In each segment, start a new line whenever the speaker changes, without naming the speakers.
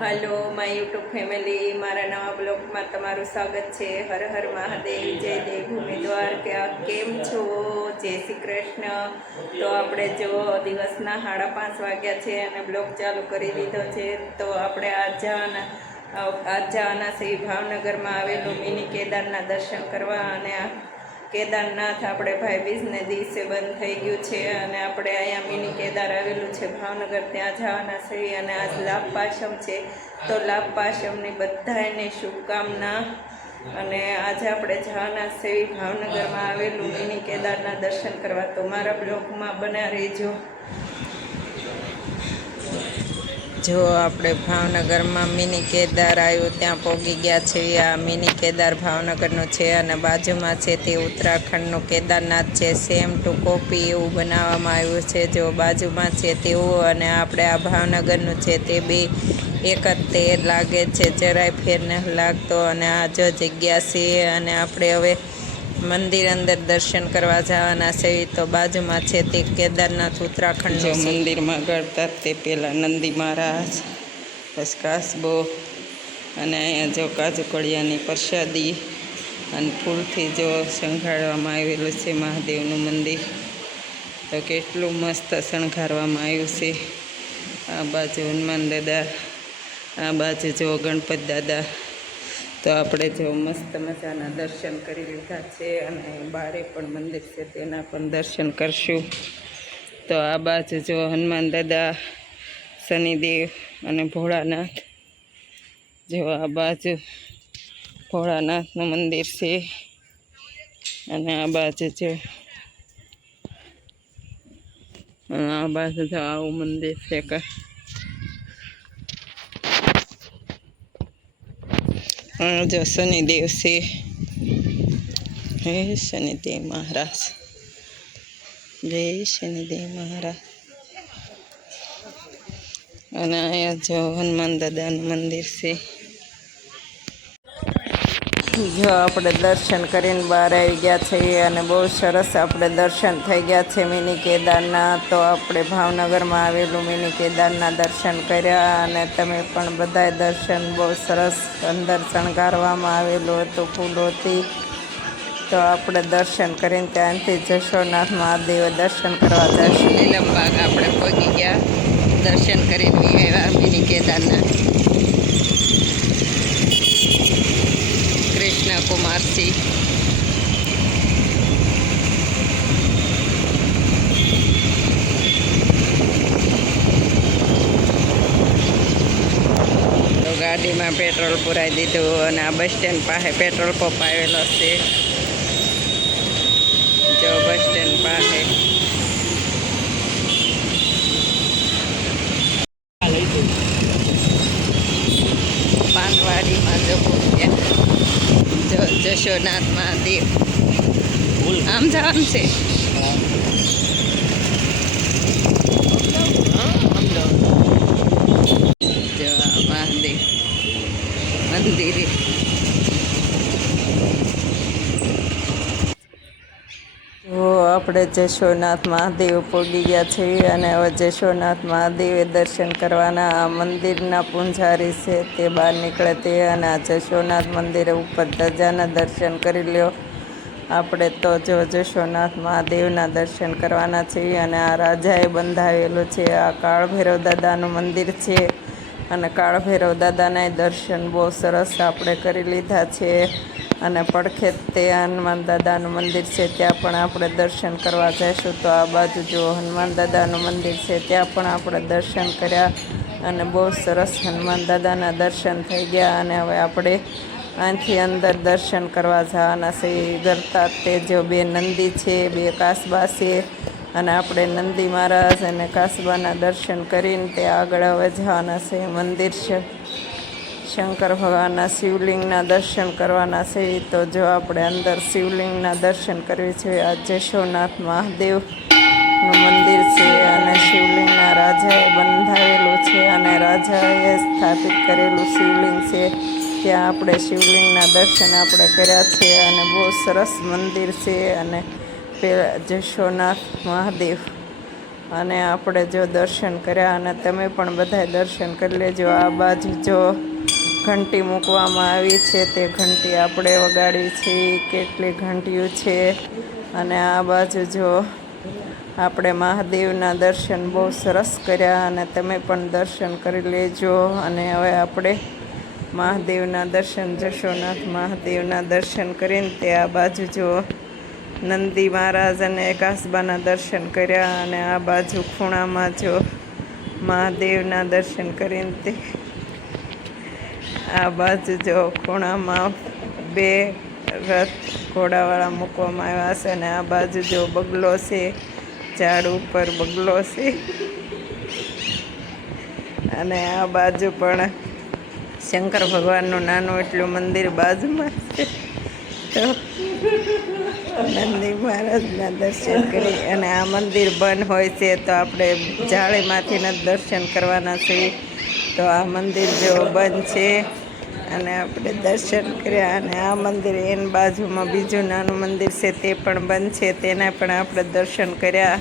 Hello, my YouTube family, મારા નવા બ્લોગમાં તમારું સ્વાગત છે. હર હર મહાદેવ, જય દેવભૂમિ દ્વારકા કેમ છો? જય શ્રી કૃષ્ણ. તો આપણે જો દિવસના સાડા પાંચ વાગ્યા છે અને બ્લોગ ચાલુ કરી દીધો છે, તો આપણે આજાના આજાના શ્રી ભાવનગરમાં આવેલું મિની કેદારના દર્શન કરવા અને કેદારનાથ આપણે ભાઈ બીજને દિવસે બંધ થઈ ગયું છે અને આપણે અહીંયા મિની કેદાર આવેલું છે, ભાવનગર. ત્યાં જવાના છે અને આજ લાભ પાશમ છે. તો લાભ પાશમની બધાને શુભકામના. અને આજે આપણે જવાના છે ભાવનગરમાં આવેલું મિની કેદારના દર્શન કરવા. તો મારા બ્લોગમાં બના રહેજો. જો આપણે ભાવનગરમાં મિની કેદાર આવ્યું, ત્યાં પોગી ગયા છે આ મિની કેદાર ભાવનગરનું છે અને બાજુમાં છે તે ઉત્તરાખંડનું કેદારનાથ છે. સેમ ટુ કોપી એવું બનાવવામાં આવ્યું છે. જો બાજુમાં છે તેવું અને આપણે આ ભાવનગરનું છે તે બે એક જ તે લાગે છે. જરાય ફેર ન લાગતો અને આ જો જગ્યા છે અને આપણે હવે મંદિર અંદર દર્શન કરવા જવાના છે તો બાજુમાં છે તે કેદારનાથ ઉત્તરાખંડ મંદિરમાં ગળતા તે પહેલાં નંદી મહારાજ બસ કાસબો અને અહીંયા જો કાજુ કળિયાની પ્રસાદી અને ફૂલથી જો શણગારવામાં આવેલું છે મહાદેવનું મંદિર. તો કેટલું મસ્ત શણગારવામાં આવ્યું છે. આ બાજુ હનુમાન દાદા આ બાજુ જો ગણપત દાદા તો આપણે જો મસ્ત મજાના દર્શન કરી લીધા છે અને બારે પણ મંદિર છે, તેના પણ દર્શન કરશું. તો આ બાજુ જો હનુમાન દાદા, શનિદેવ અને ભોળાનાથ. જો આ બાજુ ભોળાનાથનું મંદિર છે અને આ બાજુ જો, આ બાજુ જો આવું મંદિર છે કાંઈ જો શનિદેવ છે. હે શનિદેવ મહારાજ. જય શનિદેવ મહારાજ. અને અહીંયા જો હનુમાન દાદાનું મંદિર છે. જો આપણે દર્શન કરીને બહાર આવી ગયા છીએ અને બહુ સરસ આપણે દર્શન થઈ ગયા છે મિની કેદારના તો આપણે ભાવનગરમાં આવેલું મિની કેદારના દર્શન કર્યા અને તમે પણ બધાએ દર્શન બહુ સરસ અંદર શણગારવામાં આવેલું હતું ફૂલોથી. તો આપણે દર્શન કરીને ત્યાંથી જશોનાથ મહાદેવ દર્શન કરવા જશું. નીલમબાગ આપણે પહોંચી ગયા. દર્શન કરીને આવ્યા મિની કેદારનાથ. કૃષ્ણ કુમારસિંહ તો ગાડીમાં પેટ્રોલ પુરાઈ દીધું અને આ બસ સ્ટેન્ડ પાસે પેટ્રોલ પંપ આવેલો છે જો બસ સ્ટેન્ડ પાસે પાનવાડીમાં જો પહોંચ્યા જો જશોનાથ મહાદેવ આમ જવાનું છે. મહાદેવ મંદિરે તો આપણે જશોનાથ મહાદેવ પહોંચી ગયા છીએ અને હવે જશોનાથ મહાદેવે દર્શન કરવાના આ મંદિરના પૂંજારી છે તે બહાર નીકળે તે અને આ જશોનાથ મંદિરે ઉપર ધજાના દર્શન કરી લ્યો. આપણે તો જો જશોનાથ મહાદેવના દર્શન કરવાના છીએ અને આ રાજાએ બંધાવેલું છે, આ કાળભૈરવ દાદાનું મંદિર છે અને કાળભૈરવ દાદાના દર્શન બહુ સરસ આપણે કરી લીધા છે. અને પડખે તે હનુમાન દાદાનું મંદિર છે, ત્યાં પણ આપણે દર્શન કરવા જઈશું. તો આ બાજુ જો હનુમાન દાદાનું મંદિર છે, ત્યાં પણ આપણે દર્શન કર્યા અને બહુ સરસ હનુમાન દાદાના દર્શન થઈ ગયા અને હવે આપણે અહીંથી અંદર દર્શન કરવા જવાના છે. ગરતા તે જો બે નંદી છે, બે કાસબા છે અને આપણે નંદી મહારાજ અને કાસબાના દર્શન કરીને તે આગળ હવે જવાના છે. મંદિર છે. શંકર ભગવાનના શિવલિંગના દર્શન કરવાના છે. તો જો આપણે અંદર શિવલિંગના દર્શન કરવી છે, આ જશોનાથ મહાદેવનું મંદિર છે અને શિવલિંગના રાજાએ બંધાવેલું છે અને રાજાએ સ્થાપિત કરેલું શિવલિંગ છે. ત્યાં આપણે શિવલિંગના દર્શન આપણે કર્યા છે અને બહુ સરસ મંદિર છે અને પેલા જશોનાથ મહાદેવ. અને આપણે જો દર્શન કર્યા અને તમે પણ બધાય દર્શન કરી લેજો. આ બાજુ જો ઘંટી મૂકવામાં આવી છે, તે ઘંટી આપણે વગાડી છે કેટલી ઘંટીઓ છે. અને આ બાજુ જો આપણે મહાદેવના દર્શન બહુ સરસ કર્યા અને તમે પણ દર્શન કરી લેજો. અને હવે આપણે મહાદેવના દર્શન, જશોનાથ મહાદેવના દર્શન કરીને તે આ બાજુ જો નંદી મહારાજ અને કાસબાના દર્શન કર્યા અને આ બાજુ ખૂણામાં જો મહાદેવના દર્શન કરીને તે આ બાજુ જો ખૂણામાં બે રથ ઘોડાવાળા મૂકવામાં આવ્યા છે અને આ બાજુ જો બગલો છે, ઝાડ ઉપર બગલો છે. અને આ બાજુ પણ શંકર ભગવાનનું નાનું એટલું મંદિર બાજુમાં છે. તો નંદી મહારાજના દર્શન કરી અને આ મંદિર બંધ હોય છે તો આપણે જાળીમાંથી જ દર્શન કરવાના છે. તો આ મંદિર જેવો બંધ છે અને આપણે દર્શન કર્યા અને આ મંદિર એની બાજુમાં બીજું નાનું મંદિર છે તે પણ બંધ છે. તેના પણ આપણે દર્શન કર્યા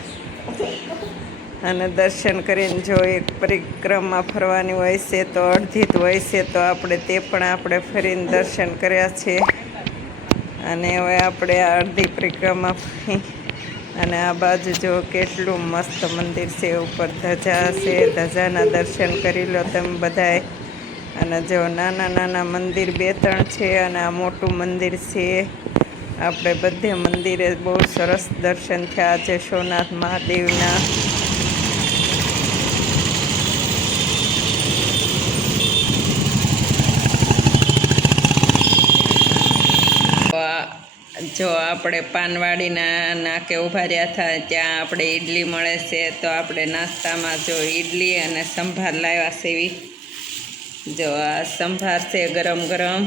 અને દર્શન કરીને જો એક પરિક્રમા ફરવાની હોય છે તો અડધી જ હોય છે તો આપણે તે પણ આપણે ફરીને દર્શન કર્યા છે. અને હવે આપણે આ અડધી પરિક્રમા અને આ બાજુ જો કેટલું મસ્ત મંદિર છે, ઉપર ધજા છે, ધજાના દર્શન કરી લો તમે બધાએ. અને જો નાના નાના મંદિર બે ત્રણ છે અને આ મોટું મંદિર છે. આપણે બધે મંદિરે બહુ સરસ દર્શન થયા છે સોમનાથ મહાદેવના જો આપણે પાનવાડીના નાકે ઊભા રહ્યા હતા ત્યાં આપણે ઈડલી મળે છે, તો આપણે નાસ્તામાં જો ઈડલી અને સંભાર લાવ્યા છે એવી જો આ સંભાર છે ગરમ ગરમ.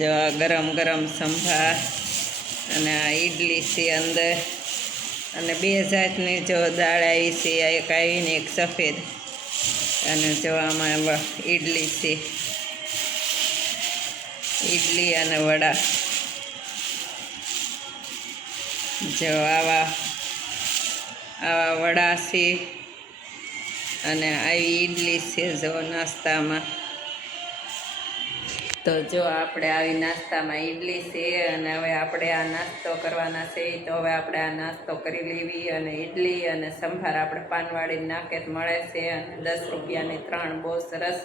જો ગરમ ગરમ સંભાર અને આ ઈડલી છે અંદર. અને બે જાતની જો દાળ આવી છે એક આવીને એક સફેદ. અને જો આમાં ઈડલી છે. ઈડલી અને વડા. જો આવા આવા વડા છે અને આવી ઈડલી છે જો નાસ્તામાં. તો જો આપણે આવી નાસ્તામાં ઈડલી છે અને હવે આપણે આ નાસ્તો કરવાના છે, તો હવે આપણે આ નાસ્તો કરી લેવી અને ઈડલી અને સંભાર આપણે પાનવાડી નાકેત મળે છે અને દસ રૂપિયાની ત્રણ બહુ સરસ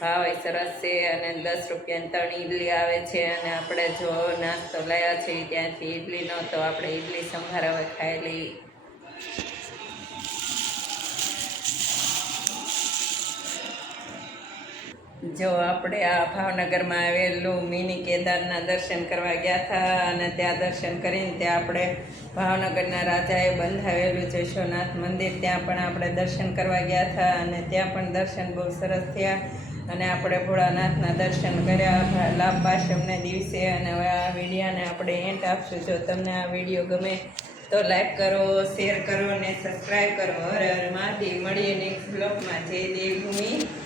ભાવ સરસ છે અને દસ રૂપિયાની ત્રણ ઈડલી આવે છે અને આપણે જો નાસ્તો લાવ્યા છે ત્યાંથી ઈડલીનો, તો આપણે ઈડલી સંભાર હવે ખાઈ લઈએ. જો આપણે આ ભાવનગરમાં આવેલું મિની કેદારના દર્શન કરવા ગયા હતા અને ત્યાં દર્શન કરીને ત્યાં આપણે ભાવનગરના રાજાએ બંધાવેલું જશોનાથ મંદિર. ત્યાં પણ આપણે દર્શન કરવા ગયા હતા અને ત્યાં પણ દર્શન બહુ સરસ થયા અને આપણે ભોળાનાથના દર્શન કર્યા લાભ પાશમને દિવસે અને હવે આ વિડીયાને આપણે એન્ટ આપશું. જો તમને આ વીડિયો ગમે તો લાઈક કરો શેર કરો અને સબસ્ક્રાઈબ કરો. હર હર મહાદેવ. મળીએ નેક્સ્ટ બ્લોગમાં જય દેવભૂમિ.